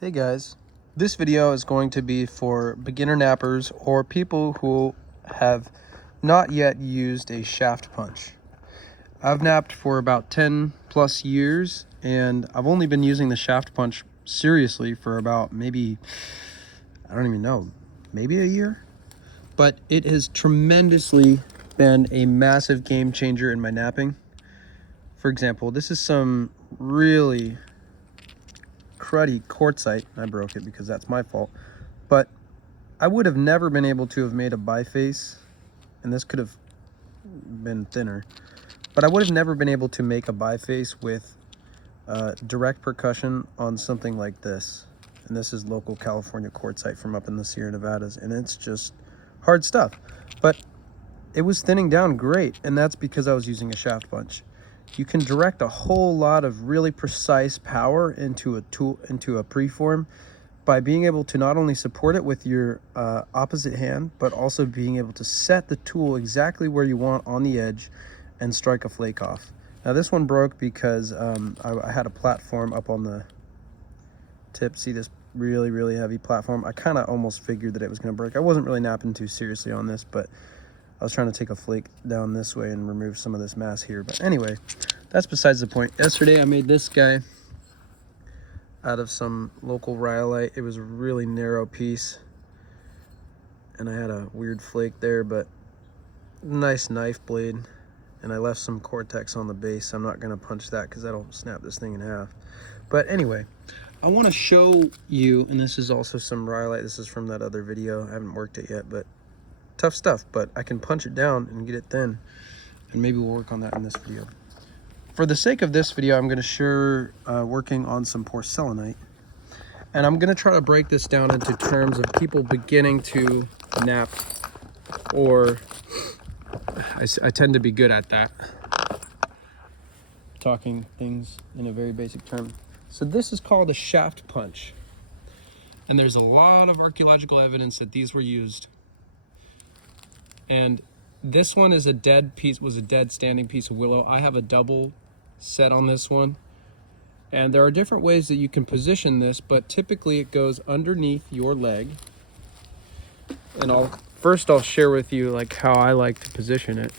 Hey guys, this video is going to be for beginner nappers or people who have not yet used a shaft punch. I've napped for about 10 plus years and I've only been using the shaft punch seriously for about maybe, I don't even know, maybe a year? But it has tremendously been a massive game changer in my napping. For example, this is some really cruddy quartzite. I broke it because that's my fault, but I would have never been able to have made a biface, and this could have been thinner, but I would have never been able to make a biface with direct percussion on something like this. And this is local California quartzite from up in the Sierra Nevadas, and it's just hard stuff, but it was thinning down great, and that's because I was using a shaft punch. You can direct a whole lot of really precise power into a preform by being able to not only support it with your opposite hand, but also being able to set the tool exactly where you want on the edge and strike a flake off. Now this one broke because I had a platform up on the tip. See this really heavy platform? I kind of almost figured that it was going to break. I wasn't really napping too seriously on this, but I was trying to take a flake down this way and remove some of this mass here. But anyway, that's besides the point. Yesterday I made this guy out of some local rhyolite. It was a really narrow piece and I had a weird flake there, but nice knife blade. And I left some Cortex on the base. I'm not gonna punch that because that'll snap this thing in half. But anyway, I wanna show you, and this is also some rhyolite. This is from that other video. I haven't worked it yet, but tough stuff, but I can punch it down and get it thin, and maybe we'll work on that in this video. For the sake of this video, I'm going to share working on some porcelainite, and I'm going to try to break this down into terms of people beginning to nap, or I tend to be good at that, talking things in a very basic term. So this is called a shaft punch, and there's a lot of archaeological evidence that these were used. And this one is a dead standing piece of willow. I have a double set on this one. And there are different ways that you can position this, but typically it goes underneath your leg. And I'll share with you like how I like to position it.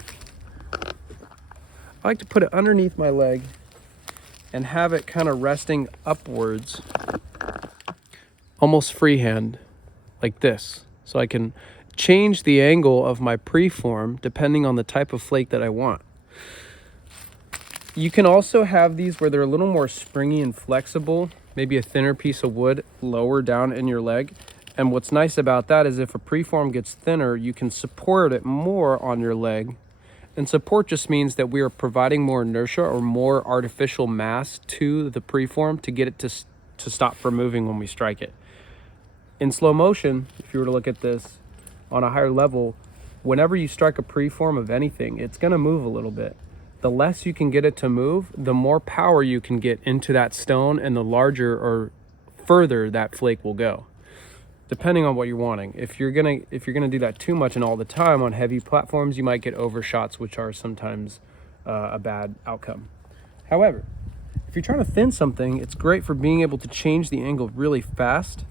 I like to put it underneath my leg and have it kind of resting upwards, almost freehand, like this. So I can change the angle of my preform depending on the type of flake that I want. You can also have these where they're a little more springy and flexible, maybe a thinner piece of wood lower down in your leg. And what's nice about that is if a preform gets thinner, you can support it more on your leg. And support just means that we are providing more inertia or more artificial mass to the preform to get it to stop from moving when we strike it. In slow motion, if you were to look at this on a higher level, whenever you strike a preform of anything, it's going to move a little bit. The less you can get it to move, the more power you can get into that stone, and the larger or further that flake will go, depending on what you're wanting. If you're gonna do that too much and all the time on heavy platforms, you might get overshots, which are sometimes a bad outcome. However, if you're trying to thin something, it's great for being able to change the angle really fast.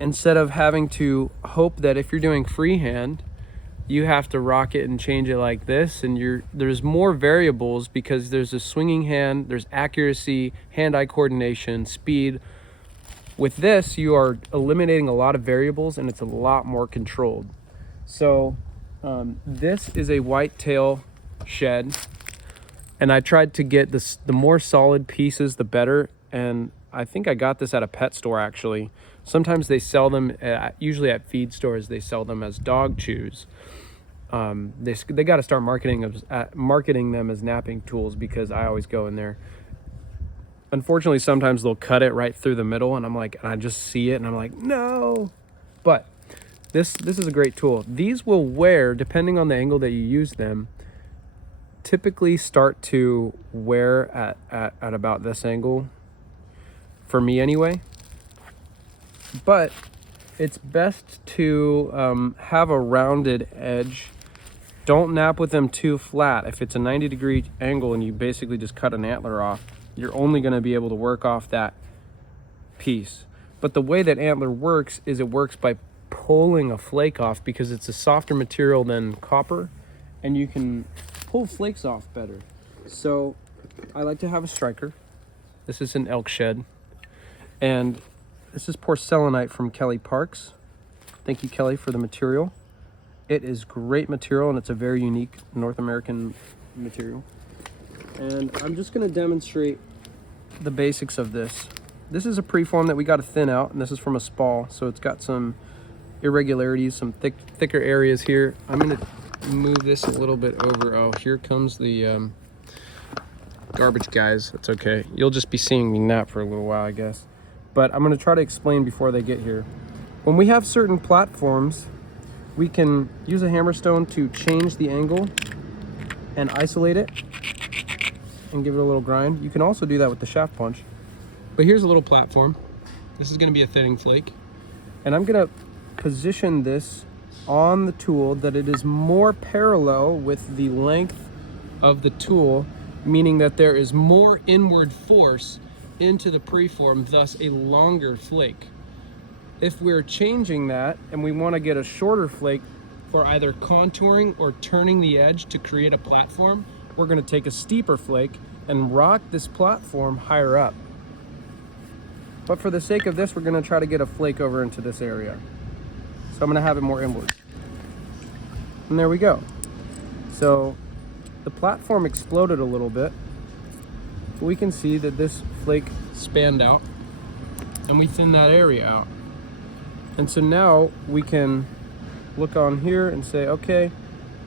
Instead of having to hope that if you're doing freehand, you have to rock it and change it like this, and there's more variables because there's a swinging hand, there's accuracy, hand-eye coordination, speed. With this, you are eliminating a lot of variables and it's a lot more controlled. So this is a whitetail shed, and I tried to get this, the more solid pieces, the better, and I think I got this at a pet store actually. Sometimes they sell them, usually at feed stores, they sell them as dog chews. They got to start marketing them as napping tools, because I always go in there. Unfortunately, sometimes they'll cut it right through the middle, and I just see it, and I'm like, no. But this is a great tool. These will wear, depending on the angle that you use them, typically start to wear at about this angle, for me anyway. But it's best to have a rounded edge. Don't nap with them too flat. If it's a 90-degree angle and you basically just cut an antler off, you're only going to be able to work off that piece. But the way that Antler works is it works by pulling a flake off because it's a softer material than copper, and you can pull flakes off better. So I like to have a striker. This is an elk shed, and this is porcelainite from Kelly Parks. Thank you, Kelly, for the material. It is great material, and it's a very unique North American material. And I'm just going to demonstrate the basics of this. This is a preform that we got to thin out, and this is from a spall, so it's got some irregularities, some thicker areas here. I'm going to move this a little bit over. Oh, here comes the garbage guys. That's okay. You'll just be seeing me nap for a little while, I guess. But I'm going to try to explain before they get here. When we have certain platforms, we can use a hammerstone to change the angle and isolate it and give it a little grind. You can also do that with the shaft punch. But here's a little platform. This is going to be a thinning flake. And I'm going to position this on the tool that it is more parallel with the length of the tool, meaning that there is more inward force into the preform, thus a longer flake. If we're changing that and we want to get a shorter flake for either contouring or turning the edge to create a platform, we're going to take a steeper flake and rock this platform higher up. But for the sake of this, we're going to try to get a flake over into this area. So I'm going to have it more inward. And there we go. So the platform exploded a little bit. But we can see that this flake spanned out, and we thinned that area out. And so now we can look on here and say, okay,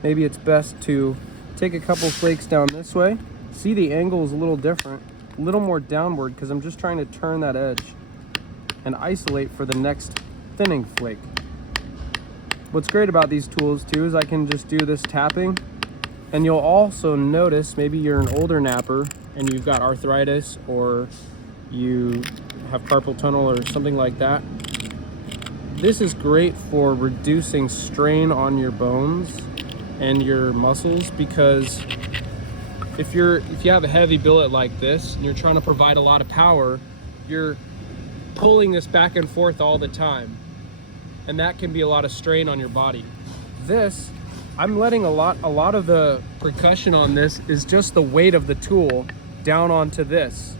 maybe it's best to take a couple flakes down this way. See, the angle is a little different, a little more downward, because I'm just trying to turn that edge and isolate for the next thinning flake. What's great about these tools too is I can just do this tapping, and you'll also notice, maybe you're an older napper and you've got arthritis or you have carpal tunnel or something like that. This is great for reducing strain on your bones and your muscles, because if you have a heavy billet like this and you're trying to provide a lot of power, you're pulling this back and forth all the time, and that can be a lot of strain on your body. This, I'm letting a lot of the percussion on this is just the weight of the tool down onto this.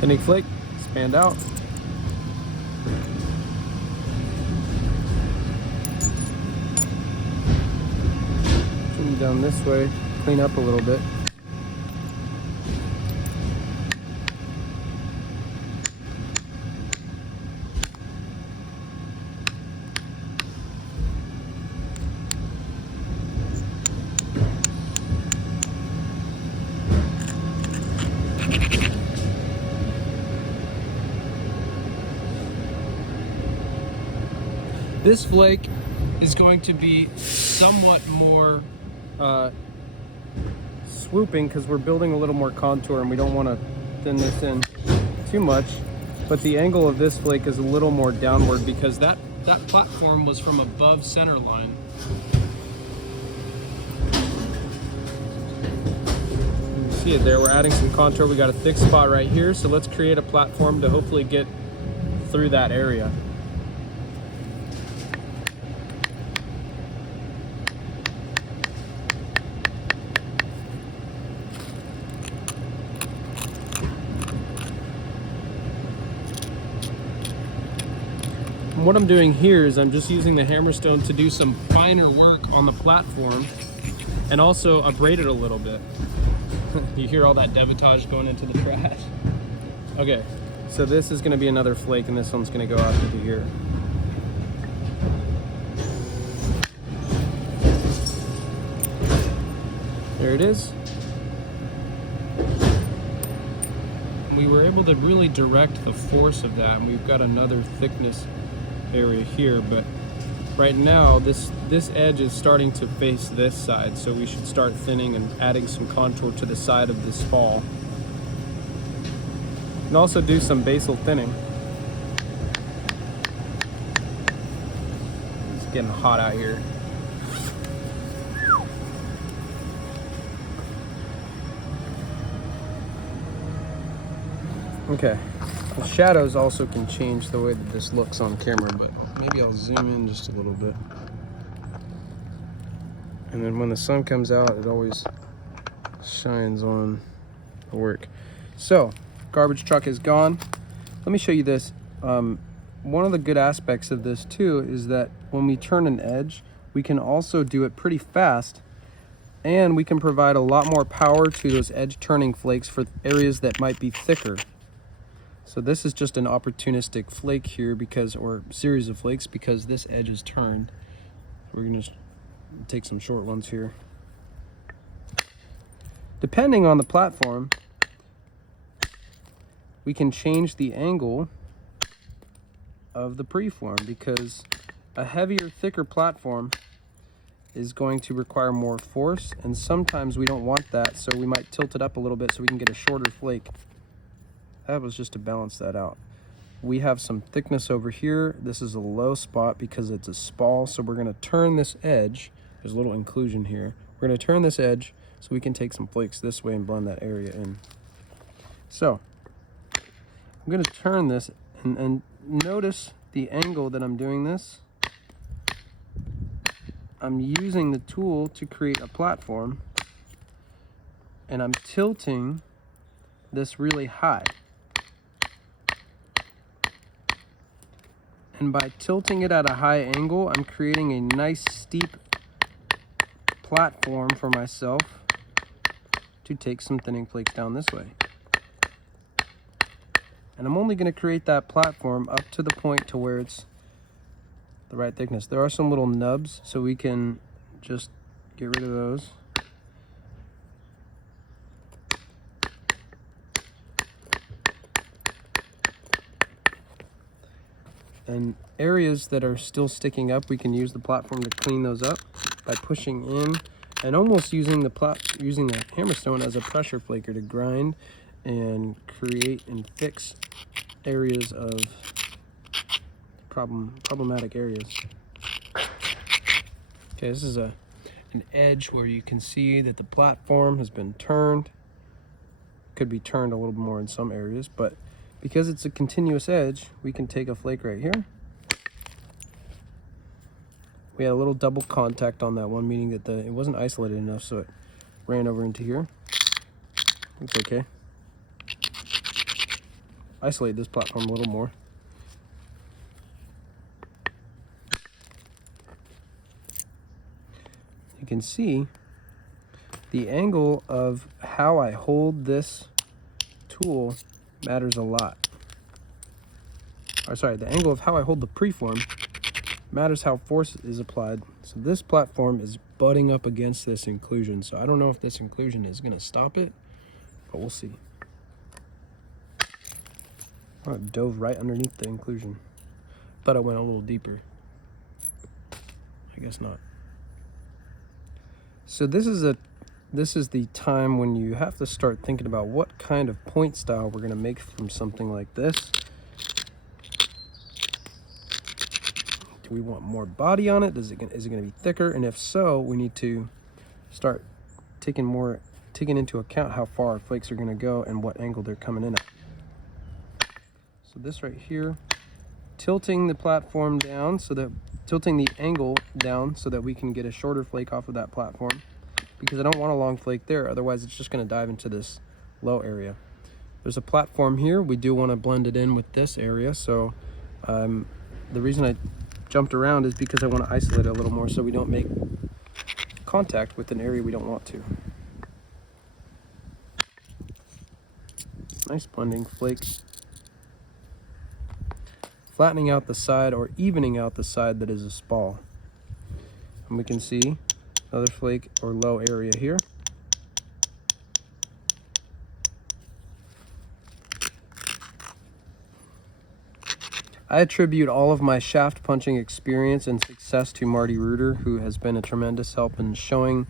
Thinning flake, spanned out. Come down this way, clean up a little bit. This flake is going to be somewhat more swooping because we're building a little more contour and we don't want to thin this in too much. But the angle of this flake is a little more downward because that platform was from above center line. You see it there, we're adding some contour. We got a thick spot right here, so let's create a platform to hopefully get through that area. What I'm doing here is I'm just using the hammerstone to do some finer work on the platform and also abrade it a little bit. You hear all that devitage going into the trash? Okay, so this is going to be another flake and this one's going to go out into here. There it is. We were able to really direct the force of that, and we've got another thickness area here, but right now this edge is starting to face this side, so we should start thinning and adding some contour to the side of this fall. can also do some basal thinning. It's getting hot out here. Okay, the shadows also can change the way that this looks on camera, but maybe I'll zoom in just a little bit. And then when the sun comes out, it always shines on the work. So, garbage truck is gone. Let me show you this. One of the good aspects of this too is that when we turn an edge, we can also do it pretty fast, and we can provide a lot more power to those edge turning flakes for areas that might be thicker. So this is just an opportunistic flake here or series of flakes because this edge is turned. We're gonna take some short ones here. Depending on the platform, we can change the angle of the preform because a heavier, thicker platform is going to require more force, and sometimes we don't want that, so we might tilt it up a little bit so we can get a shorter flake. That was just to balance that out. We have some thickness over here. This is a low spot because it's a spall, so we're gonna turn this edge. There's a little inclusion here. We're gonna turn this edge so we can take some flakes this way and blend that area in. So, I'm gonna turn this and notice the angle that I'm doing this. I'm using the tool to create a platform, and I'm tilting this really high. And by tilting it at a high angle, I'm creating a nice steep platform for myself to take some thinning flakes down this way. And I'm only going to create that platform up to the point to where it's the right thickness. There are some little nubs, so we can just get rid of those. And areas that are still sticking up, we can use the platform to clean those up by pushing in and almost using the hammerstone as a pressure flaker to grind and create and fix areas of problematic areas. Okay, this is an edge where you can see that the platform has been turned. Could be turned a little more in some areas, but because it's a continuous edge, we can take a flake right here. We had a little double contact on that one, meaning that it wasn't isolated enough, so it ran over into here. Looks okay. Isolate this platform a little more. You can see the angle of how I hold this tool matters a lot. Or sorry, the angle of how I hold the preform matters how force is applied. So this platform is butting up against this inclusion. So I don't know if this inclusion is going to stop it, but we'll see. Oh, it dove right underneath the inclusion. Thought I went a little deeper. I guess not. So this is the time when you have to start thinking about what kind of point style we're going to make from something like this. Do we want more body on it? Is it going to be thicker? And if so, we need to start taking into account how far our flakes are going to go and what angle they're coming in at. So this right here, tilting the platform down tilting the angle down so that we can get a shorter flake off of that platform, because I don't want a long flake there, otherwise it's just going to dive into this low area. There's a platform here. We do want to blend it in with this area, so the reason I jumped around is because I want to isolate it a little more so we don't make contact with an area we don't want to. Nice blending flake. Flattening out the side or evening out the side that is a spall. And we can see another flake or low area here. I attribute all of my shaft punching experience and success to Marty Reuter, who has been a tremendous help in showing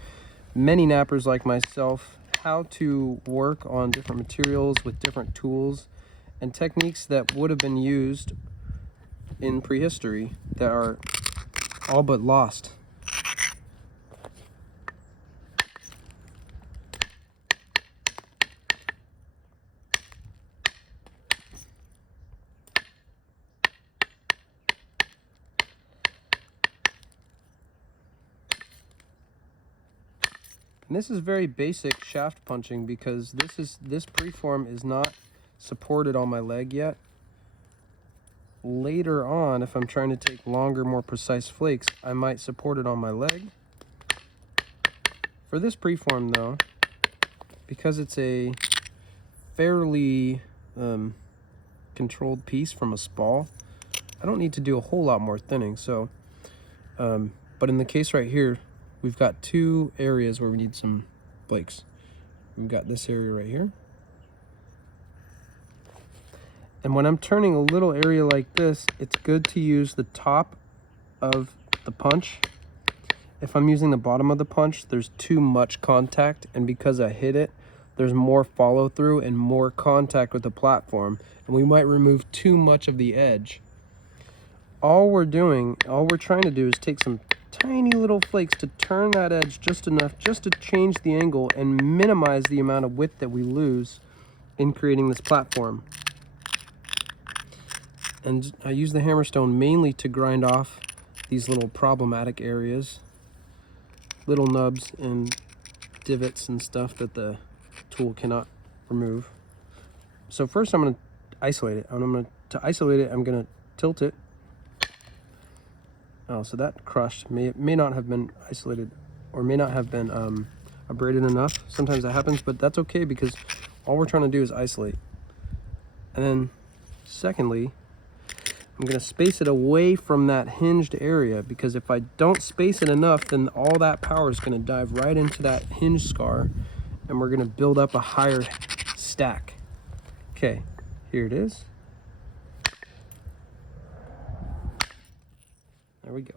many nappers like myself how to work on different materials with different tools and techniques that would have been used in prehistory that are all but lost. And this is very basic shaft punching because this preform is not supported on my leg yet. Later on, if I'm trying to take longer, more precise flakes, I might support it on my leg. For this preform though, because it's a fairly controlled piece from a spall, I don't need to do a whole lot more thinning. So, but in the case right here, we've got two areas where we need some flakes. We've got this area right here. And when I'm turning a little area like this, it's good to use the top of the punch. If I'm using the bottom of the punch, there's too much contact, and because I hit it, there's more follow through and more contact with the platform, and we might remove too much of the edge. All we're trying to do is take some tiny little flakes to turn that edge just enough, just to change the angle and minimize the amount of width that we lose in creating this platform. And I use the hammerstone mainly to grind off these little problematic areas, little nubs and divots and stuff that the tool cannot remove. So first I'm going to isolate it. To isolate it, I'm going to tilt it. Oh, so that crushed may not have been isolated, or may not have been abraded enough. Sometimes that happens, but that's okay because all we're trying to do is isolate. And then secondly, I'm going to space it away from that hinged area, because if I don't space it enough, then all that power is going to dive right into that hinge scar, and we're going to build up a higher stack. Okay, here it is. There we go.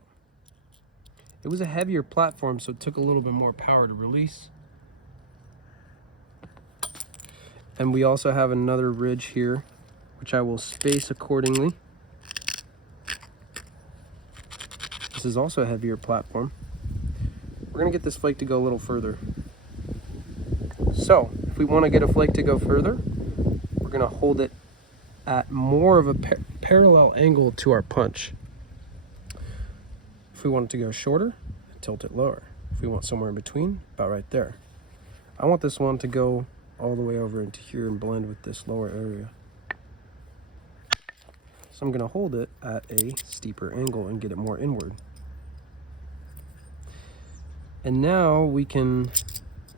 It was a heavier platform, so it took a little bit more power to release. And we also have another ridge here, which I will space accordingly. This is also a heavier platform. We're gonna get this flake to go a little further. So, if we wanna get a flake to go further, we're gonna hold it at more of a parallel angle to our punch. If we want it to go shorter, tilt it lower. If we want somewhere in between, about right there. I want this one to go all the way over into here and blend with this lower area. So I'm going to hold it at a steeper angle and get it more inward. And now we can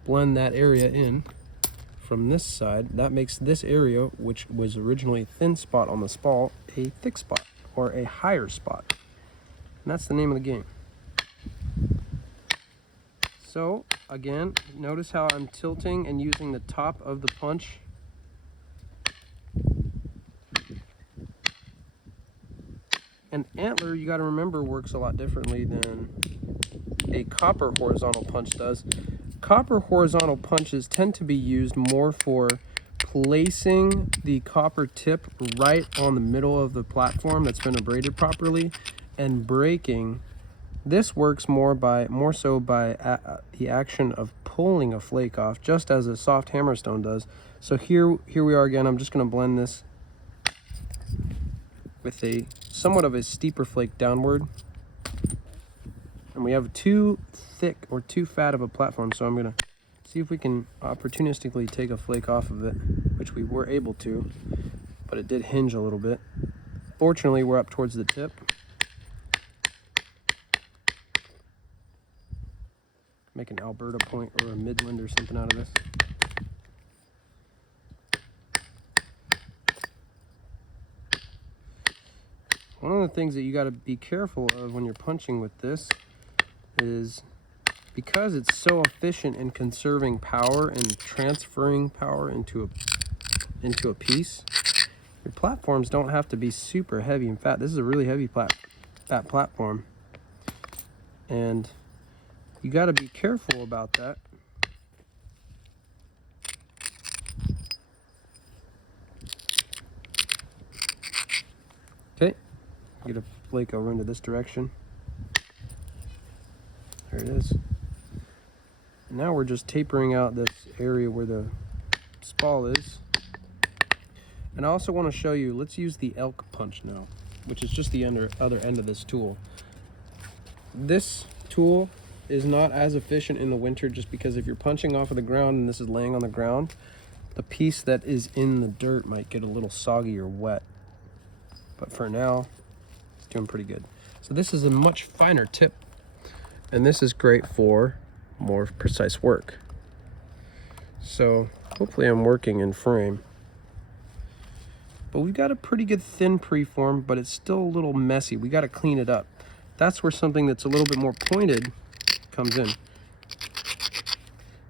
blend that area in from this side. That makes this area, which was originally a thin spot on the spall, a thick spot or a higher spot. And that's the name of the game. So again, notice how I'm tilting and using the top of the punch. An antler, you got to remember, works a lot differently than a copper horizontal punch does. Copper horizontal punches tend to be used more for placing the copper tip right on the middle of the platform that's been abraded properly and breaking. This works more so by the action of pulling a flake off, just as a soft hammerstone does. So here we are again. I'm just going to blend this with a somewhat of a steeper flake downward. And we have too thick or too fat of a platform, so I'm going to see if we can opportunistically take a flake off of it, which we were able to, but it did hinge a little bit. Fortunately, we're up towards the tip. Make an Alberta point or a Midland or something out of this. One of the things that you got to be careful of when you're punching with this is, because it's so efficient in conserving power and transferring power into a piece, your platforms don't have to be super heavy and fat. This is a really heavy fat platform, and you got to be careful about that. Get a flake over into this direction. There it is. And now we're just tapering out this area where the spall is. And I also want to show you, let's use the elk punch now, which is just the other end of this tool. This tool is not as efficient in the winter just because if you're punching off of the ground and this is laying on the ground, the piece that is in the dirt might get a little soggy or wet. But for now, it's doing pretty good. So this is a much finer tip, and this is great for more precise work. So hopefully I'm working in frame. But we've got a pretty good thin preform, but it's still a little messy. We got to clean it up. That's where something that's a little bit more pointed comes in.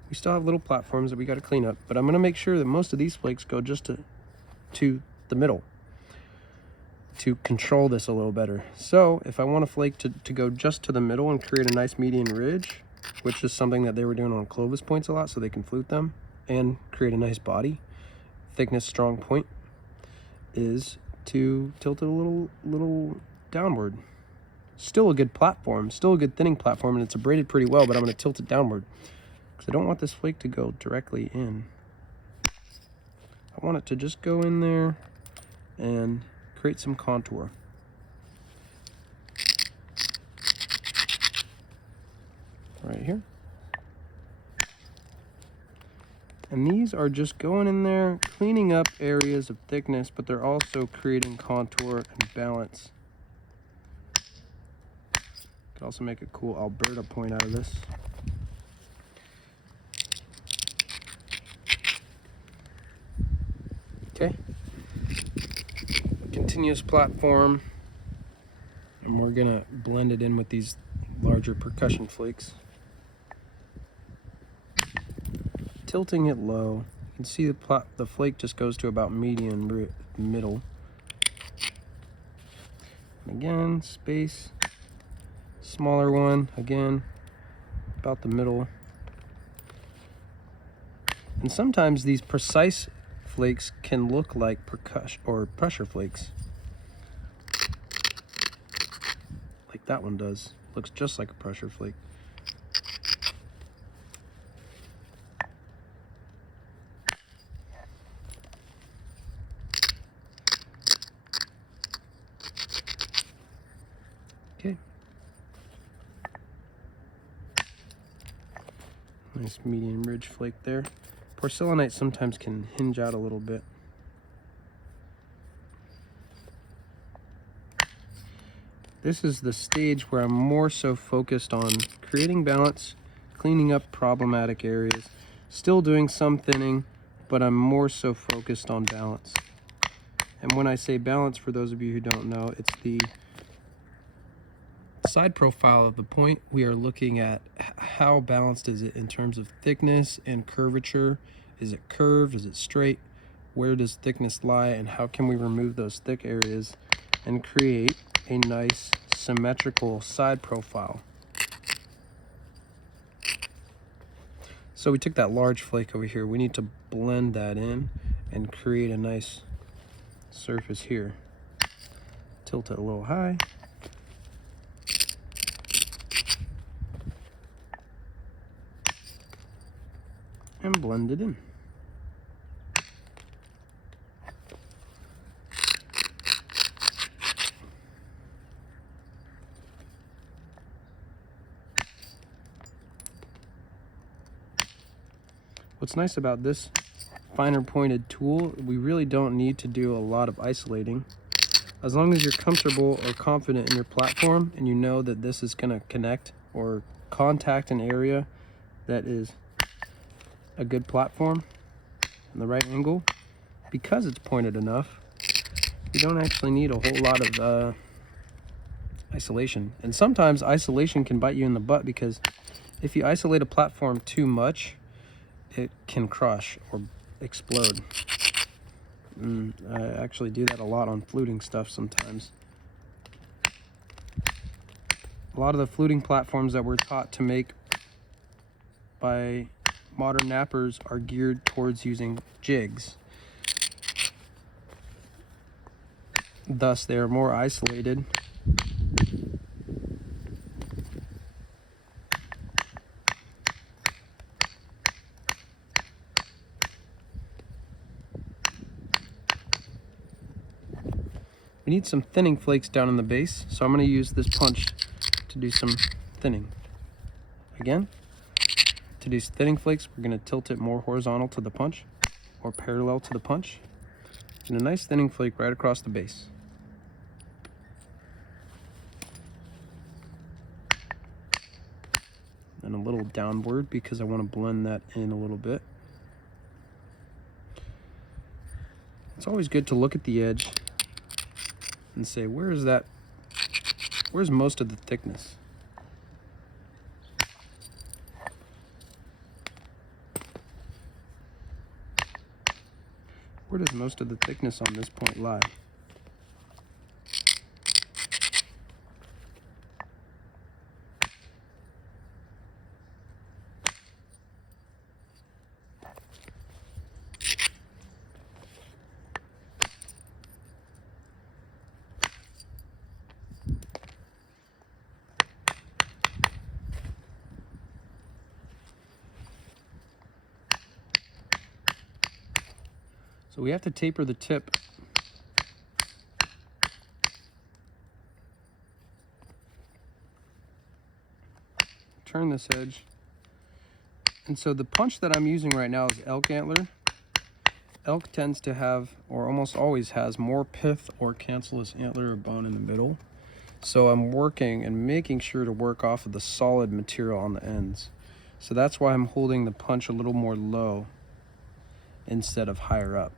We still have little platforms that we got to clean up, but I'm going to make sure that most of these flakes go just to the middle to control this a little better. So if I want a flake to go just to the middle and create a nice median ridge, which is something that they were doing on Clovis points a lot so they can flute them and create a nice body, thickness, strong point, is to tilt it a little downward. Still a good platform, still a good thinning platform, and it's abraded pretty well, but I'm going to tilt it downward because I don't want this flake to go directly in. I want it to just go in there and create some contour. Right here. And these are just going in there, cleaning up areas of thickness, but they're also creating contour and balance. Could also make a cool Alberta point out of this. Okay. Continuous platform, and we're gonna blend it in with these larger percussion flakes. Tilting it low, you can see the flake just goes to about median middle. And again, space, smaller one, again, about the middle. And sometimes these precise flakes can look like percussion or pressure flakes. Like that one does. Looks just like a pressure flake. Okay. Nice medium ridge flake there. Porcelainite sometimes can hinge out a little bit. This is the stage where I'm more so focused on creating balance, cleaning up problematic areas, still doing some thinning, but I'm more so focused on balance. And when I say balance, for those of you who don't know, it's the side profile of the point. We are looking at how balanced is it in terms of thickness and curvature. Is it curved? Is it straight? Where does thickness lie? And how can we remove those thick areas and create a nice symmetrical side profile? So we took that large flake over here. We need to blend that in and create a nice surface here. Tilt it a little high. And blend it in. What's nice about this finer pointed tool, we really don't need to do a lot of isolating. As long as you're comfortable or confident in your platform and you know that this is going to connect or contact an area that is a good platform in the right angle, because it's pointed enough, you don't actually need a whole lot of isolation. And sometimes isolation can bite you in the butt, because if you isolate a platform too much, it can crush or explode. I actually do that a lot on fluting stuff sometimes. A lot of the fluting platforms that we're taught to make by modern nappers are geared towards using jigs. Thus, they are more isolated. We need some thinning flakes down in the base, so I'm going to use this punch to do some thinning. Again, to do thinning flakes, we're going to tilt it more horizontal to the punch or parallel to the punch, and a nice thinning flake right across the base. And a little downward because I want to blend that in a little bit. It's always good to look at the edge and say, where's most of the thickness? Where does most of the thickness on this point lie? So we have to taper the tip. Turn this edge. And so the punch that I'm using right now is elk antler. Elk tends to have, or almost always has, more pith or cancellous antler or bone in the middle. So I'm working and making sure to work off of the solid material on the ends. So that's why I'm holding the punch a little more low instead of higher up.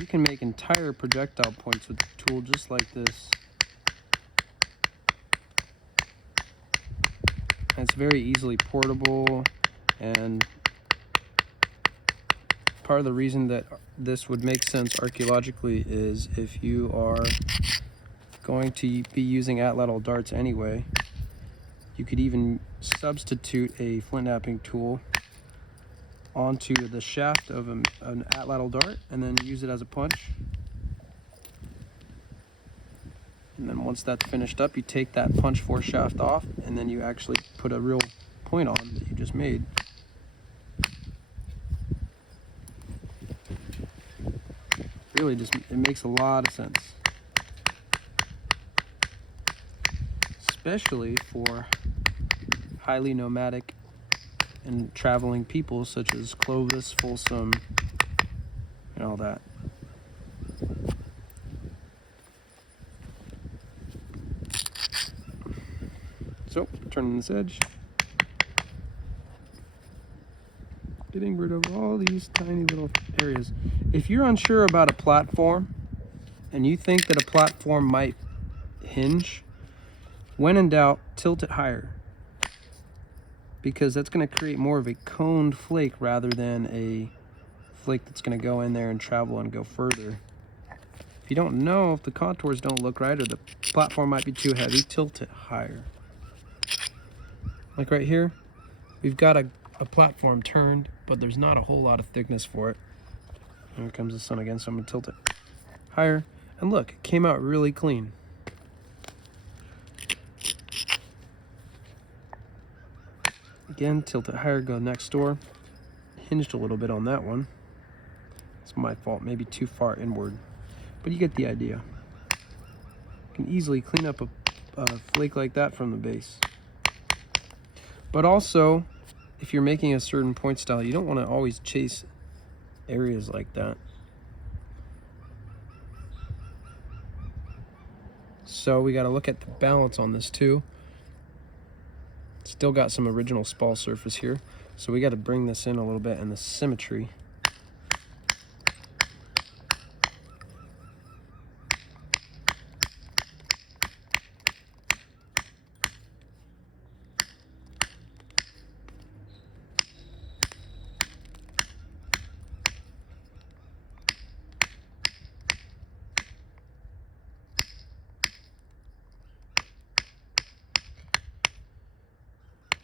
You can make entire projectile points with the tool just like this. And it's very easily portable, and part of the reason that this would make sense archaeologically is if you are going to be using atlatl darts anyway, you could even substitute a Flintknapping tool onto the shaft of an atlatl dart and then use it as a punch. And then once that's finished up, you take that punch force shaft off, and then you actually put a real point on that you just made. Really just, it makes a lot of sense. Especially for highly nomadic and traveling people such as Clovis, Folsom, and all that. So, turning this edge. Getting rid of all these tiny little areas. If you're unsure about a platform and you think that a platform might hinge, when in doubt, tilt it higher, because that's going to create more of a coned flake rather than a flake that's going to go in there and travel and go further. If you don't know, if the contours don't look right or the platform might be too heavy, tilt it higher. Like right here, we've got a platform turned, but there's not a whole lot of thickness for it. Here comes the sun again, so I'm going to tilt it higher. And look, it came out really clean. Again, tilt it higher, go next door. Hinged a little bit on that one. It's my fault, maybe too far inward. But you get the idea. You can easily clean up a flake like that from the base. But also, if you're making a certain point style, you don't want to always chase areas like that. So we got to look at the balance on this too. Still got some original spall surface here, so we got to bring this in a little bit in the symmetry.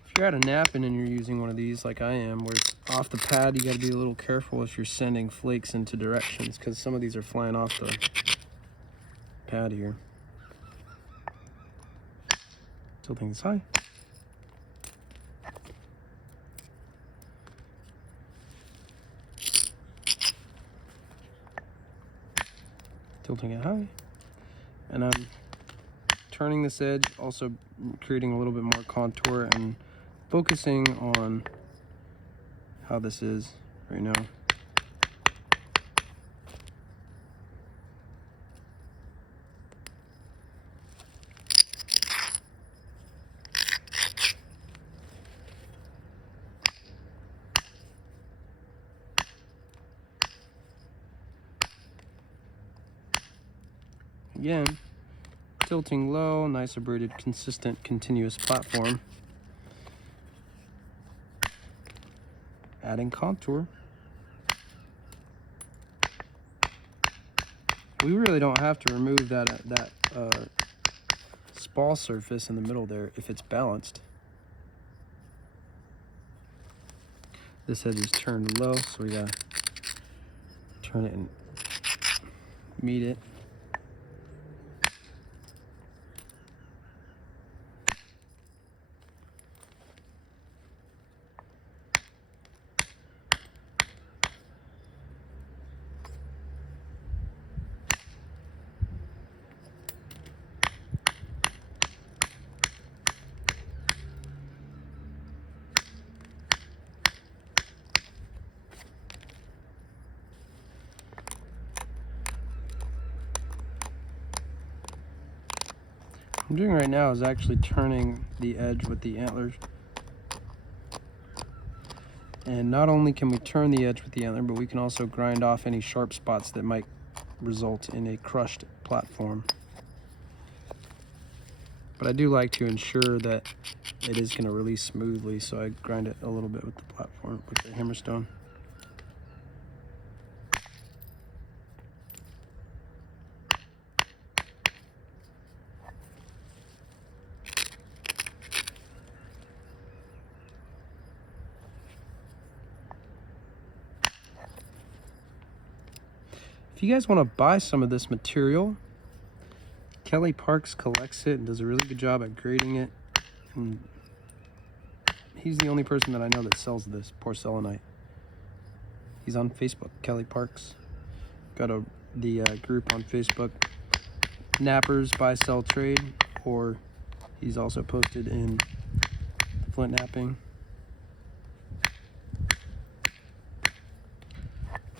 If you're at a Knapping and you're using one of these like I am, where it's off the pad, you gotta be a little careful if you're sending flakes into directions, because some of these are flying off the pad here. Tilting this high. Tilting it high. And I'm turning this edge, also creating a little bit more contour and focusing on how this is right now. Again, tilting low, nice abraded, consistent, continuous platform. Adding contour. We really don't have to remove that spall surface in the middle there if it's balanced. This edge is turned low, so we gotta turn it and meet it. What I'm doing right now is actually turning the edge with the antlers. And not only can we turn the edge with the antler, but we can also grind off any sharp spots that might result in a crushed platform. But I do like to ensure that it is going to release smoothly, so I grind it a little bit with the platform, with the hammerstone. If you guys want to buy some of this material, Kelly Parks collects it and does a really good job at grading it. And he's the only person that I know that sells this porcelainite. He's on Facebook, Kelly Parks. Got the group on Facebook, Nappers Buy Sell Trade, or he's also posted in Flintknapping.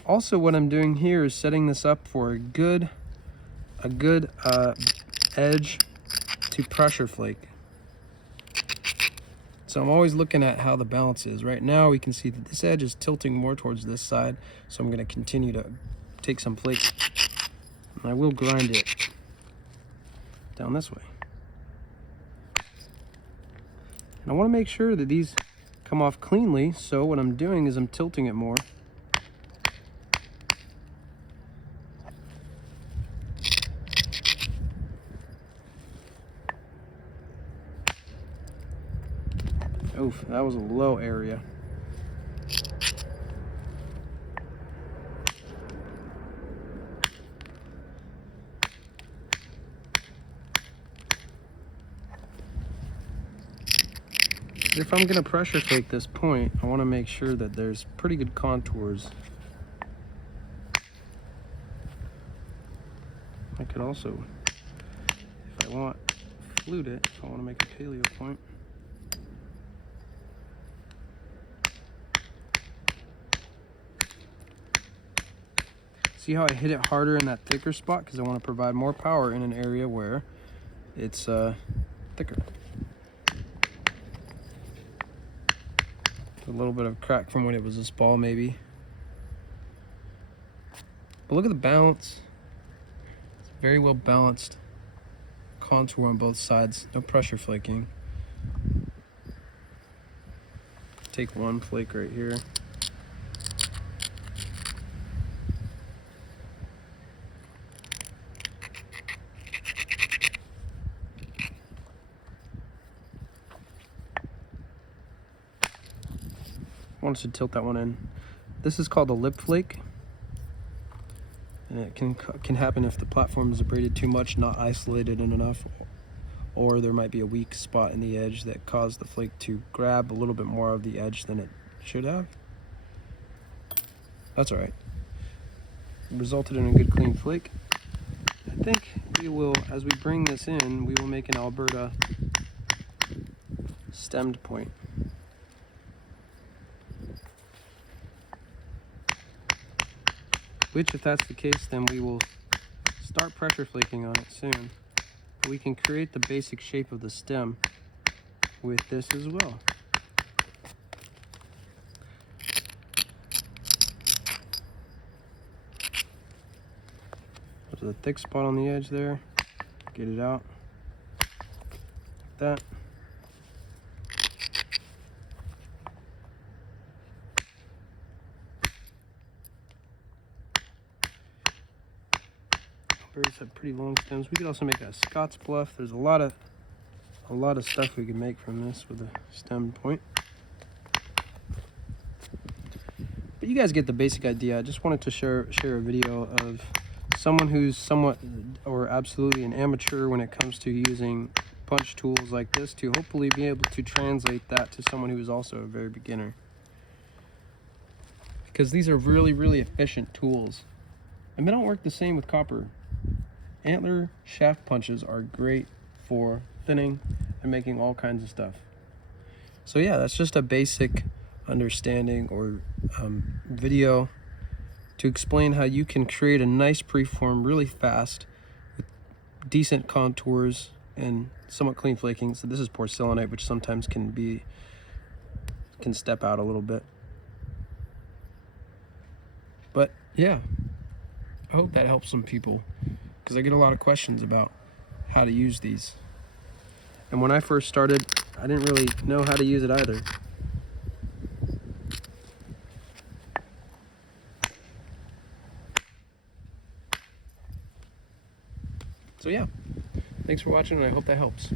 Also, what I'm doing here is setting this up for a good edge to pressure flake. So I'm always looking at how the balance is. Right now we can see that this edge is tilting more towards this side, so I'm going to continue to take some flake, and I will grind it down this way. And I want to make sure that these come off cleanly, so what I'm doing is I'm tilting it more. Oof, that was a low area. If I'm gonna pressure flake this point, I wanna make sure that there's pretty good contours. I could also, if I want, flute it, if I wanna make a paleo point. See how I hit it harder in that thicker spot? Because I want to provide more power in an area where it's thicker. A little bit of crack from when it was a spall maybe. But look at the balance. It's very well balanced. Contour on both sides, no pressure flaking. Take one flake right here. wanted to tilt that one in. This is called a lip flake, and it can happen if the platform is abraded too much, not isolated enough, or there might be a weak spot in the edge that caused the flake to grab a little bit more of the edge than it should have. That's all right. It resulted in a good clean flake. I think we will, as we bring this in, we will make an Alberta stemmed point. Which, if that's the case, then we will start pressure flaking on it soon. But we can create the basic shape of the stem with this as well. There's a thick spot on the edge there. Get it out like that. Berries have pretty long stems. We could also make a Scots bluff. There's a lot of stuff we can make from this with a stemmed point. But you guys get the basic idea. I just wanted to share a video of someone who's somewhat or absolutely an amateur when it comes to using punch tools like this, to hopefully be able to translate that to someone who is also a very beginner. Because these are really, really efficient tools. And they don't work the same with copper. Antler shaft punches are great for thinning and making all kinds of stuff. So yeah, that's just a basic understanding or video to explain how you can create a nice preform really fast with decent contours and somewhat clean flaking. So this is porcelainite, which sometimes can step out a little bit. But yeah, I hope that helps some people, because I get a lot of questions about how to use these. And when I first started, I didn't really know how to use it either. So yeah, thanks for watching, and I hope that helps.